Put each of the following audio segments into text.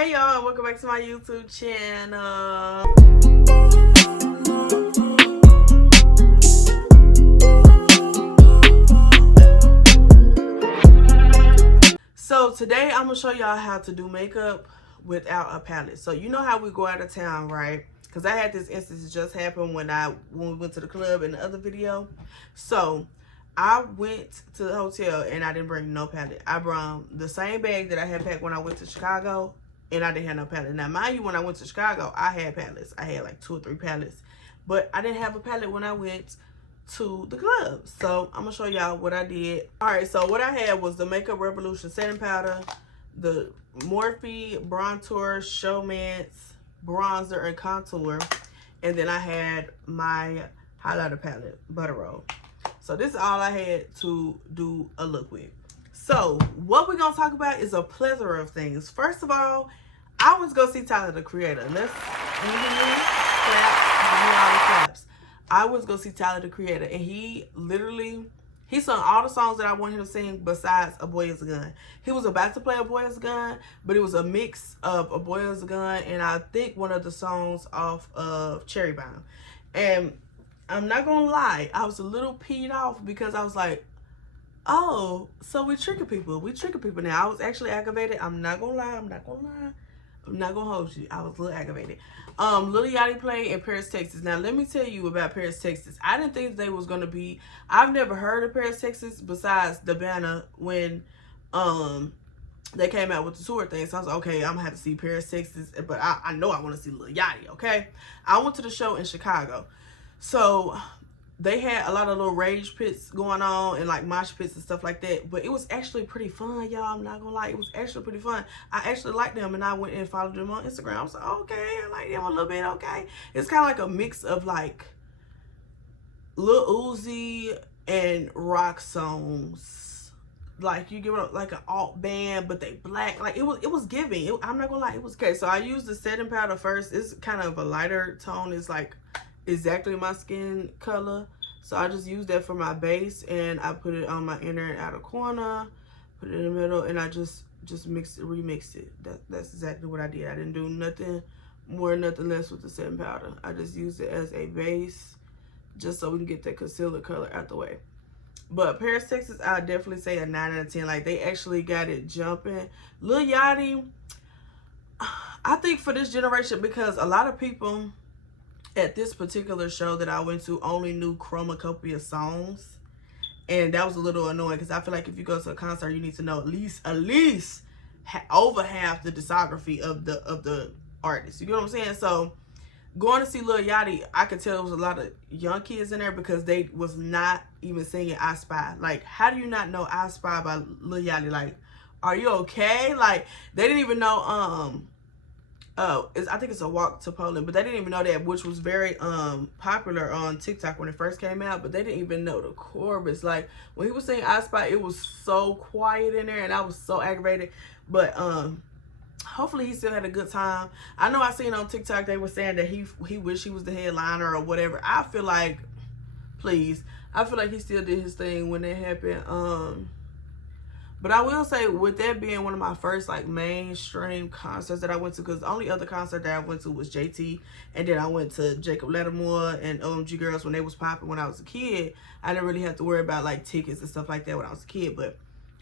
Hey y'all, and welcome back to my YouTube channel. So today I'm gonna show y'all how to do makeup without a palette. So you know how we go out of town, right? Because I had this instance just happen when we went to the club in the other video. So I went to the hotel and I didn't bring no palette. I brought the same bag that I had packed when I went to Chicago, and I didn't have no palette. Now, mind you, when I went to Chicago, I had palettes. I had like 2 or 3 palettes. But I didn't have a palette when I went to the club. So, I'm going to show y'all what I did. Alright, so what I had was the Makeup Revolution setting powder, the Morphe Bronzer Showman's bronzer and contour, and then I had my highlighter palette, Butter Roll. So, this is all I had to do a look with. So, what we're going to talk about is a plethora of things. First of all, I was going to see Tyler, the Creator. I was going to see Tyler, the Creator. And he sung all the songs that I wanted him to sing besides A Boy Is a Gun. He was about to play A Boy Is a Gun, but it was a mix of A Boy Is a Gun and I think one of the songs off of Cherry Bomb. And I'm not going to lie, I was a little peed off because I was like, oh, so we tricking people. We tricking people now. I was actually aggravated. I'm not gonna lie. I'm not gonna hold you. I was a little aggravated. Lil Yachty played in Paris, Texas. Now, let me tell you about Paris, Texas. I didn't think they was gonna be. I've never heard of Paris, Texas besides the banner when they came out with the tour thing. So I was like, okay, I'm gonna have to see Paris, Texas. But I know I want to see Lil Yachty. Okay, I went to the show in Chicago, so they had a lot of little rage pits going on and like mosh pits and stuff like that. But it was actually pretty fun, y'all. I'm not gonna lie. It was actually pretty fun. I actually liked them and I went and followed them on Instagram. I was like, okay, I like them a little bit, okay. It's kind of like a mix of like Lil Uzi and rock songs. Like you give it like an alt band, but they black. Like it was giving. I'm not gonna lie, it was okay. So I used the setting powder first. It's kind of a lighter tone. It's like exactly my skin color, so I just used that for my base and I put it on my inner and outer corner, put it in the middle, and I just remixed it. That's exactly what I did. I didn't do nothing more, nothing less with the setting powder. I just used it as a base just so we can get that concealer color out the way. But Paris, Texas, I definitely say a 9 out of 10. Like, they actually got it jumping. Lil Yachty, I think for this generation, because a lot of people at this particular show that I went to only knew Chromacopia songs, and that was a little annoying because I feel like if you go to a concert, you need to know at least over half the discography of the artist. You know what I'm saying? So going to see Lil Yachty, I could tell there was a lot of young kids in there because they was not even singing I Spy. Like, how do you not know I Spy by Lil Yachty? Like, are you okay? Like, they didn't even know I think it's A Walk to Poland, but they didn't even know that, which was very popular on TikTok when it first came out, but they didn't even know the chorus. Like, when he was saying I Spy, it was so quiet in there and I was so aggravated. But hopefully he still had a good time. I know I seen on TikTok they were saying that he wished he was the headliner or whatever. I feel like, please, I feel like he still did his thing when it happened. But I will say, with that being one of my first like mainstream concerts that I went to, because the only other concert that I went to was JT, and then I went to Jacob Lattimore and OMG Girls when they was popping when I was a kid. I didn't really have to worry about like tickets and stuff like that when I was a kid. But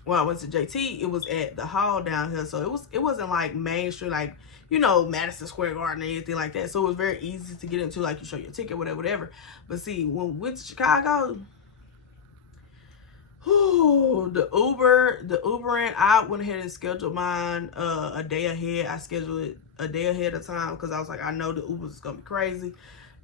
when I went to JT, it was at the hall down here, so it wasn't like mainstream, like, you know, Madison Square Garden or anything like that. So it was very easy to get into, like you show your ticket, whatever. But see, when we went to Chicago, the Ubering, I went ahead and scheduled mine a day ahead. I scheduled it a day ahead of time because I was like, I know the Ubers is gonna be crazy.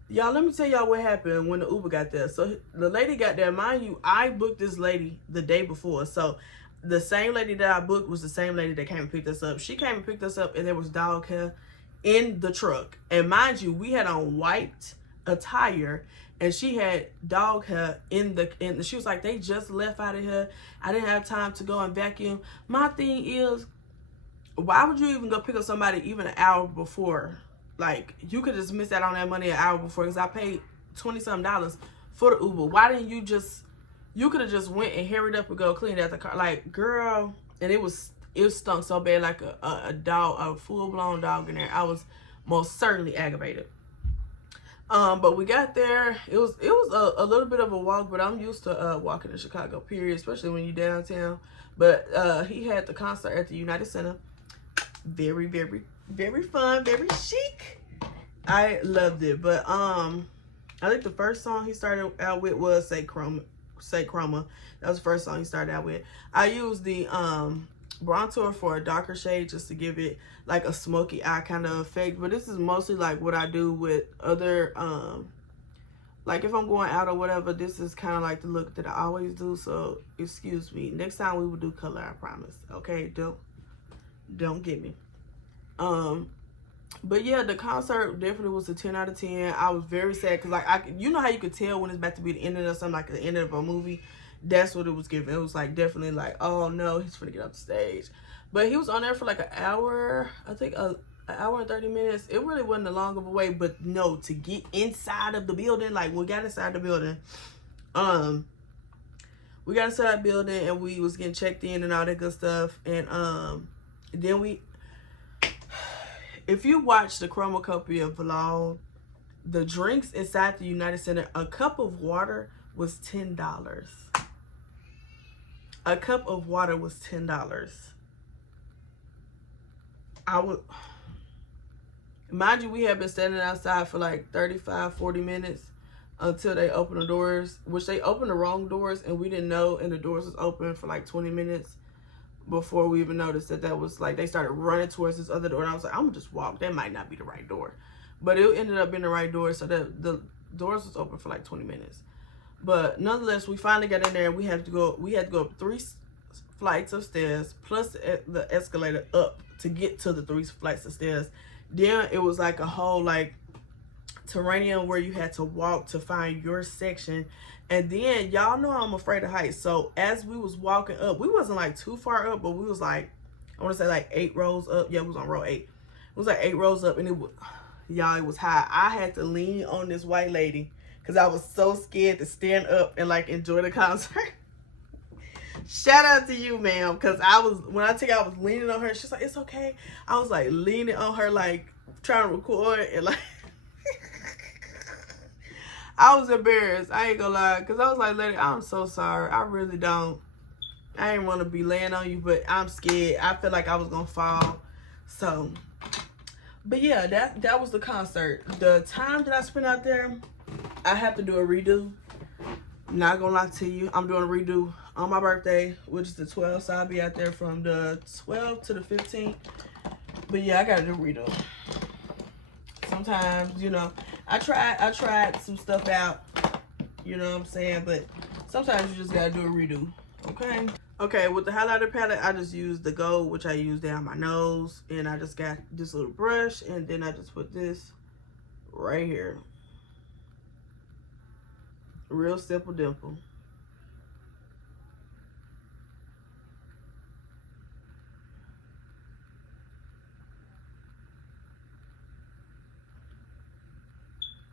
Y'all, let me tell y'all what happened when the Uber got there. So the lady got there. Mind you, I booked this lady the day before. So the same lady that I booked was the same lady that came and picked us up. She came and picked us up and there was dog hair in the truck. And mind you, we had on white attire and she had dog hair in the she was like, they just left out of here. I didn't have time to go and vacuum. My thing is, why would you even go pick up somebody even an hour before? Like, you could just miss out on that money an hour before, because I paid $20-something for the Uber. Why didn't you just, you could have just went and hurried up and go clean out the car. Like, girl, and it was it stunk so bad, like a dog, a full-blown dog in there. I was most certainly aggravated. But we got there. It was a little bit of a walk, but I'm used to walking in Chicago, period, especially when you're downtown. But he had the concert at the United Center. Very, very, very fun, very chic. I loved it. But I think the first song he started out with was Say Chroma. That was the first song he started out with. I used the bronzer for a darker shade just to give it like a smoky eye kind of effect. But this is mostly like what I do with other like if I'm going out or whatever. This is kind of like the look that I always do. So excuse me. Next time we will do color, I promise. Okay, don't get me. But yeah, the concert definitely was a 10 out of 10. I was very sad because, like, you know how you could tell when it's about to be the ending of something, like the end of a movie. That's what it was giving. It was like definitely like, oh no, he's gonna get up the stage. But he was on there for like an hour, I think an hour and 30 minutes. It really wasn't a long of a wait, but no, to get inside of the building, like we got inside the building. We got inside the building and we was getting checked in and all that good stuff. And then if you watch the Chromacopia vlog, the drinks inside the United Center, a cup of water was $10. A cup of water was $10. Mind you, we had been standing outside for like 35-40 minutes until they opened the doors, which they opened the wrong doors and we didn't know, and the doors was open for like 20 minutes before we even noticed that was like, they started running towards this other door, and I was like, I'm gonna just walk, that might not be the right door. But it ended up being the right door, so that the doors was open for like 20 minutes. But nonetheless, we finally got in there and we had to go up 3 flights of stairs plus the escalator up to get to the 3 flights of stairs. Then it was like a whole like terrain where you had to walk to find your section. And then y'all know I'm afraid of heights, so as we was walking up, we wasn't like too far up, but we was like, I want to say like 8 rows up. Yeah, we was on row 8. It was like 8 rows up, and it was, y'all, it was high. I had to lean on this white lady because I was so scared to stand up and like enjoy the concert. Shout out to you, ma'am, because I was leaning on her. She's like, it's okay. I was like leaning on her, like trying to record, and like I was embarrassed. I ain't gonna lie, because I was like, lady, I'm so sorry. I really don't. I didn't want to be laying on you, but I'm scared. I feel like I was gonna fall. So, but yeah, that was the concert. The time that I spent out there, I have to do a redo. Not gonna lie to you, I'm doing a redo on my birthday, which is the 12th. So I'll be out there from the 12th to the 15th. But yeah, I gotta do a redo. Sometimes, you know, I tried some stuff out, you know what I'm saying, but sometimes you just gotta do a redo. Okay, with the highlighter palette, I just used the gold, which I used down my nose, and I just got this little brush, and then I just put this right here. Real simple dimple.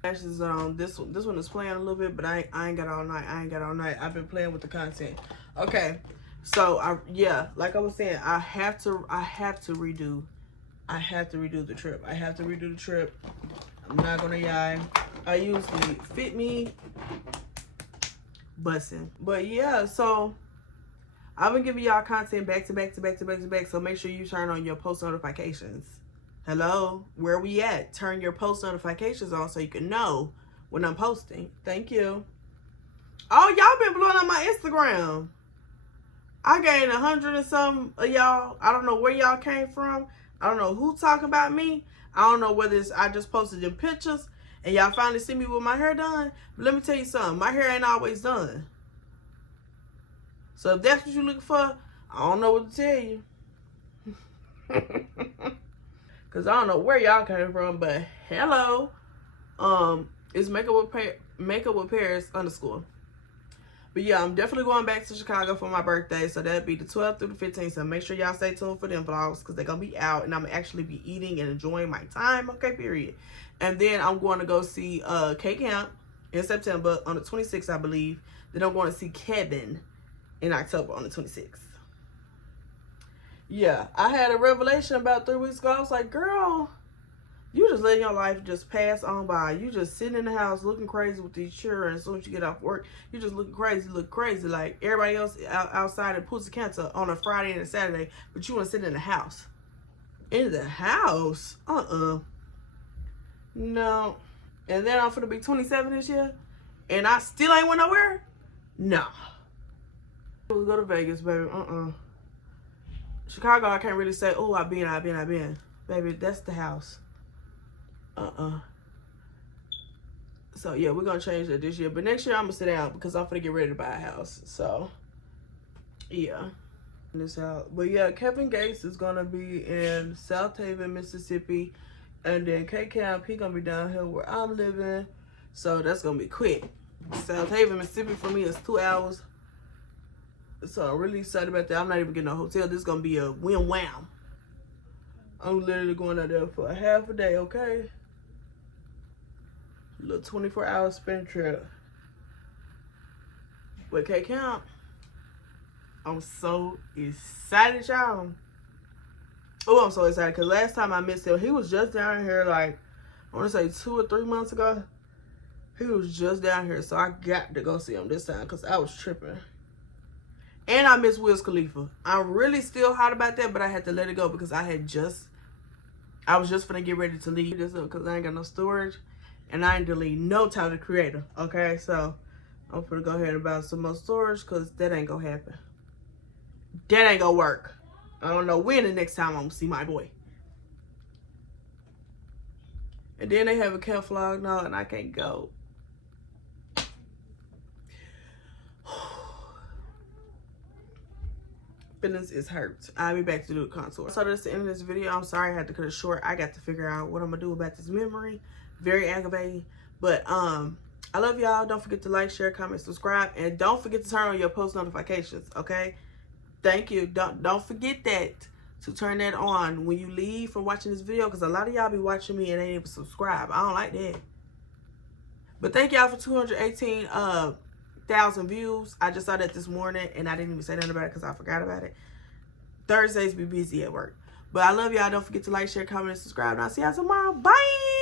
Lashes on. This one is playing a little bit, but I ain't got all night. I've been playing with the content. Okay, so yeah, like I was saying, I have to redo the trip. I'm not gonna lie. I use the Fit Me bussin'. But yeah, so I've been giving y'all content back to back. So make sure you turn on your post notifications. Hello, where we at? Turn your post notifications on so you can know when I'm posting. Thank you. Oh, y'all been blowing up my Instagram. I gained 100 and some of y'all. I don't know where y'all came from. I don't know who talking about me. I don't know whether it's I just posted them pictures and y'all finally see me with my hair done. But let me tell you something. My hair ain't always done. So if that's what you're looking for, I don't know what to tell you. Cause I don't know where y'all came from, but hello, it's makeup with Paris _. But yeah, I'm definitely going back to Chicago for my birthday, so that'll be the 12th through the 15th. So make sure y'all stay tuned for them vlogs, because they're gonna be out, and I'm actually be eating and enjoying my time. Okay, period. And then I'm going to go see K-Camp in September on the 26th, I believe. Then I'm going to see Kevin in October on the 26th. Yeah, I had a revelation about 3 weeks ago. I was like, girl, you just letting your life just pass on by. You just sitting in the house looking crazy with these children. As soon as you get off work, you just looking crazy, look crazy. Like everybody else outside in Pussy Cancer on a Friday and a Saturday, but you want to sit in the house. In the house? No. And then I'm finna be 27 this year, and I still ain't went nowhere? No. We'll go to Vegas, baby. Chicago, I can't really say, oh, I've been. Baby, that's the house. So, yeah, we're going to change that this year. But next year, I'm going to sit down because I'm finna get ready to buy a house. So, yeah. This house. But, yeah, Kevin Gates is going to be in South Haven, Mississippi. And then K-Camp, he going to be down here where I'm living. So, that's going to be quick. South Haven, Mississippi for me is 2 hours. So, I'm really excited about that. I'm not even getting a hotel. This is going to be a win-wham. I'm literally going out there for a half a day, okay? A little 24-hour spin trip. With K-Camp, I'm so excited, y'all. Oh, I'm so excited because last time I missed him, he was just down here like, I want to say 2 or 3 months ago. He was just down here, so I got to go see him this time because I was tripping. And I miss Wiz Khalifa. I'm really still hot about that, but I had to let it go because I was just finna get ready to leave this up because I ain't got no storage. And I ain't delete no Tyler the Creator, okay? So, I'm finna go ahead and buy some more storage because that ain't gonna happen. That ain't gonna work. I don't know when the next time I'm gonna see my boy. And then they have a camp vlog now and I can't go. Feelings is hurt. I'll be back to do the contour. So that's the end of this video. I'm sorry I had to cut it short. I got to figure out what I'm gonna do about this memory. Very aggravating. But I love y'all. Don't forget to like, share, comment, subscribe, and don't forget to turn on your post notifications. Okay? Thank you. Don't forget that to turn that on when you leave from watching this video, because a lot of y'all be watching me and ain't even subscribe. I don't like that. But thank y'all for 218,000 views. I just saw that this morning and I didn't even say nothing about it because I forgot about it. Thursdays be busy at work. But I love y'all. Don't forget to like, share, comment, and subscribe. And I'll see y'all tomorrow. Bye.